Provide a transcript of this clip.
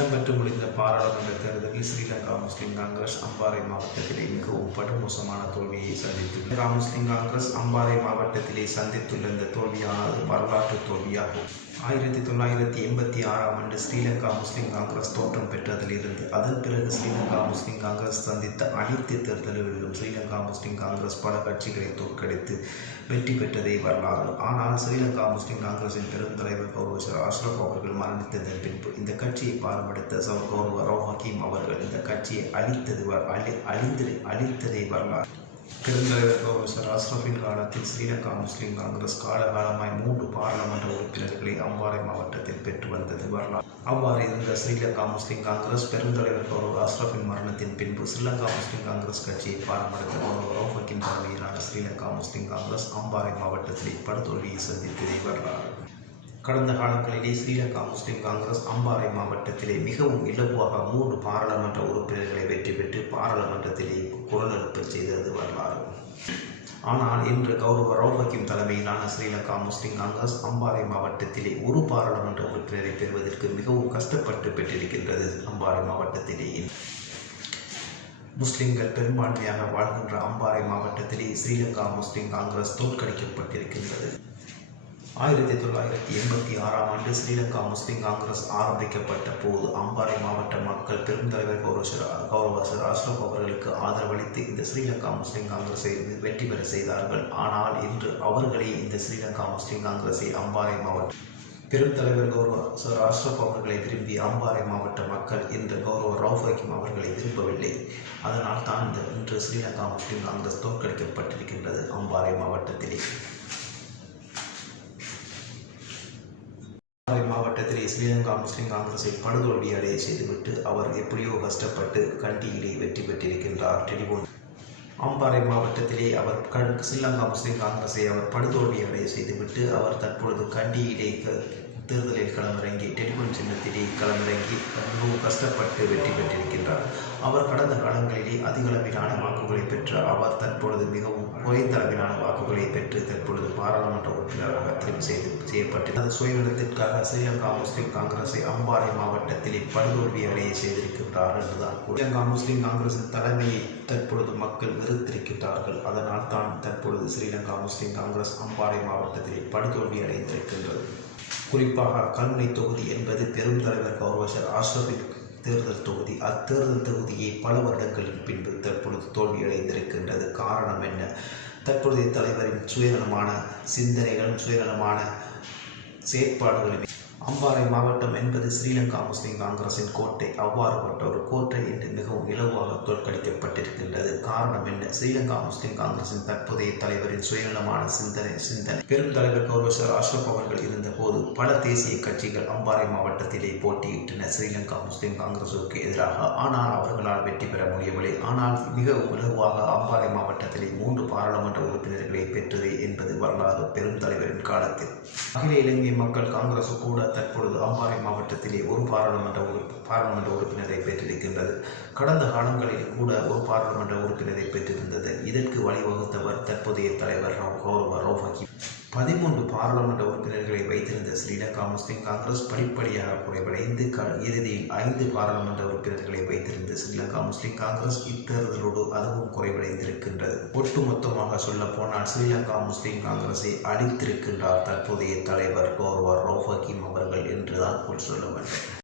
இடம்பெற்று முடிந்த பாராளுமன்ற தேர்தலில் ஸ்ரீலங்கா முஸ்லிம் காங்கிரஸ் அம்பாறை மாவட்டத்திலே மிகவும் படுமோசமான தோல்வியை சந்தித்துள்ளது. ஸ்ரீலங்கா முஸ்லிம் காங்கிரஸ் அம்பாறை மாவட்டத்திலே சந்தித்துள்ள இந்த தோல்வியானது வரலாற்று தோல்வியாகும். 1986ஆம் ஆண்டு ஸ்ரீலங்கா முஸ்லிம் காங்கிரஸ் தோற்றம் பெற்றதிலிருந்து அதன் பிறகு ஸ்ரீலங்கா முஸ்லிம் காங்கிரஸ் சந்தித்த அனைத்து தேர்தல்களிலும் ஸ்ரீலங்கா முஸ்லிம் காங்கிரஸ் பல கட்சிகளை தோற்கடித்து வெற்றி பெற்றதை வரலாறு. ஆனால் ஸ்ரீலங்கா முஸ்லிம் காங்கிரசின் பெருந்தலைவர் கௌரவ அஷ்ரப் அவர்கள் மரணித்ததன் பின்பு இந்த கட்சியை பாடுபடுத்த கௌரவ ரவு ஹக்கீம் அவர்கள் இந்த கட்சியை அழித்ததை வரலாறு. பெருந்தலைவர் கௌரவ அஷ்ரஃபின் காலத்தில் ஸ்ரீலங்கா முஸ்லிம் காங்கிரஸ் காலகாலமாய் 3 பாராளுமன்ற உறுப்பினர்களை அம்பாறை மாவட்டத்தில் பெற்று வந்தது வரலாறு. அவ்வாறு இருந்த ஸ்ரீலங்கா முஸ்லிம் காங்கிரஸ் பெருந்தலைவர் கௌரவ அஷ்ரஃபின் மரணத்தின் பின்பு ஸ்ரீலங்கா முஸ்லிம் காங்கிரஸ் கட்சியை பாடுபடுத்த கௌரவ ரவு ஹக்கீம் தலைமையிலான ஸ்ரீலங்கா முஸ்லிம் காங்கிரஸ் அம்பாறை மாவட்டத்திலே படுதோல்வியை சந்தித்ததை வரலாறு. கடந்த காலங்களிலே ஸ்ரீலங்கா முஸ்லிம் காங்கிரஸ் அம்பாறை மாவட்டத்திலே மிகவும் இலகுவாக 3 பாராளுமன்ற உறுப்பினர்களை வெற்றி பெற்று பாராளுமன்றத்திலே குரல் எழுப்பச் செய்தது வரலாறு. ஆனால் இன்று கௌரவ ரவு ஹக்கீம் தலைமையிலான ஸ்ரீலங்கா முஸ்லிம் காங்கிரஸ் அம்பாறை மாவட்டத்திலே ஒரு பாராளுமன்ற உறுப்பினரை பெறுவதற்கு மிகவும் கஷ்டப்பட்டு பெற்றிருக்கின்றது. அம்பாறை மாவட்டத்திலேயே முஸ்லிம்கள் பெரும்பான்மையாக வாழ்கின்ற அம்பாறை மாவட்டத்திலே ஸ்ரீலங்கா முஸ்லிம் காங்கிரஸ் தோற்கடிக்கப்பட்டிருக்கின்றது. 1986ஆம் ஆண்டு ஸ்ரீலங்கா முஸ்லிம் காங்கிரஸ் ஆரம்பிக்கப்பட்ட போது அம்பாறை மாவட்ட மக்கள் பெருந்தலைவர் கௌரவ அஷ்ரப் அவர்களுக்கு ஆதரவளித்து இந்த ஸ்ரீலங்கா முஸ்லிம் காங்கிரஸை வெற்றி பெற செய்தார்கள். ஆனால் இன்று அவர்களே இந்த ஸ்ரீலங்கா முஸ்லிம் காங்கிரஸை அம்பாறை மாவட்ட பெருந்தலைவர் கௌரவ அஷ்ரப் அவர்களை விரும்பி அம்பாறை மாவட்ட மக்கள் இந்த கௌரவ ரவு ஹக்கீம் அவர்களை விரும்பவில்லை. அதனால் தான் இன்று ஸ்ரீலங்கா முஸ்லிம் காங்கிரஸ் தோற்கடிக்கப்பட்டிருக்கின்றது அம்பாறை மாவட்டத்திலே. மாவட்டத்திலே ஸ்ரீலங்கா முஸ்லிம் காங்கிரஸை படுதோல்வி அடைய செய்துவிட்டு அவர் எப்படியோ கஷ்டப்பட்டு கண்டியிலே வெற்றி பெற்றிருக்கின்றார். டெலிபோன் அம்பாறை மாவட்டத்திலே அவர் ஸ்ரீலங்கா முஸ்லிம் காங்கிரஸை அவர் படுதோல்வி அடைய செய்துவிட்டு அவர் தற்பொழுது கண்டியிலே தேர்தலில் களமிறங்கி டெலிபோன் சின்னத்திலே களமிறங்கி மிகவும் கஷ்டப்பட்டு வெற்றி பெற்றிருக்கின்றார். அவர் கடந்த காலங்களிலே அதிகளவிலான வாக்குகளை பெற்ற அவர் தற்பொழுது மிகவும் குறைந்த அளவிலான வாக்குகளை பெற்று தற்பொழுது பாராளுமன்ற உறுப்பினராக தெரிவு செய்யப்பட்டு அது சுயநலத்திற்காக ஸ்ரீலங்கா முஸ்லிம் காங்கிரஸை அம்பாறை மாவட்டத்திலே படுதோல்வி அடைய செய்திருக்கின்றார் என்றுதான் ஸ்ரீலங்கா முஸ்லிம் காங்கிரசின் தலைமையை தற்பொழுது மக்கள் வெறுத்திருக்கின்றார்கள். அதனால் தான் தற்பொழுது ஸ்ரீலங்கா முஸ்லிம் காங்கிரஸ் அம்பாறை மாவட்டத்திலே படுதோல்வி அடைந்திருக்கின்றது. குறிப்பாக கல்முனை தொகுதி என்பது பெருந்தலைவர் கௌரவ அஷ்ரஃபின் தேர்தல் தொகுதி. அத்தேர்தல் தொகுதியை பல வருடங்களின் பின்பு தற்பொழுது தோல்வியடைந்திருக்கின்றது. காரணம் என்ன? தற்பொழுதைய தலைவரின் சுயநலமான சிந்தனைகளும் சுயநலமான செயற்பாடுகளும். அம்பாறை மாவட்டம் என்பது ஸ்ரீலங்கா முஸ்லிம் காங்கிரசின் கோட்டை. அவ்வாறுபட்ட ஒரு கோட்டை இன்று மிகவும் இலகுவாக தோற்கடிக்கப்பட்டிருக்கின்றது. காரணம் என்ன? ஸ்ரீலங்கா முஸ்லிம் காங்கிரசின் தற்போதைய தலைவரின் சுயநலமான சிந்தனை. பெருந்தலைவர் கௌரவ அஷ்ரப் அவர்கள் இருந்தபோது பல தேசிய கட்சிகள் அம்பாறை மாவட்டத்திலே போட்டியிட்டன ஸ்ரீலங்கா முஸ்லிம் காங்கிரசுக்கு எதிராக. ஆனால் அவர்களால் வெற்றி பெற முடியவில்லை. ஆனால் மிக இலகுவாக அம்பாறை மாவட்டத்திலே 3 பாராளுமன்ற உறுப்பினர்களை பெற்றது என்பது வரலாறு. பெருந்தலைவரின் காலத்தில் அகில இலங்கை மக்கள் காங்கிரசு கூட தற்பொழுது அம்பாறை மாவட்டத்திலே ஒரு பாராளுமன்ற உறுப்பினரை பெற்றிருக்கின்றது. கடந்த காலங்களில் கூட ஒரு பாராளுமன்ற உறுப்பினரை பெற்றிருந்தது. இதற்கு வழிவகுத்தவர் தற்போதைய தலைவர் கௌரவ ரவு ஹக்கீம். 13 பாராளுமன்ற உறுப்பினர்களை வைத்திருந்த ஸ்ரீலங்கா முஸ்லிம் காங்கிரஸ் படிப்படியாக குறைவடைந்து இறுதியில் 5 பாராளுமன்ற உறுப்பினர்களை வைத்திருந்த ஸ்ரீலங்கா முஸ்லிம் காங்கிரஸ் இத்தேர்தலோடு அதுவும் குறைவடைந்திருக்கின்றது. ஒட்டுமொத்தமாக சொல்ல போனால் ஸ்ரீலங்கா முஸ்லிம் காங்கிரஸை அழித்திருக்கின்றார் தற்போதைய தலைவர் கௌரவ ரவு ஹக்கீம் அவர்கள் என்றுதான் சொல்ல வேண்டும்.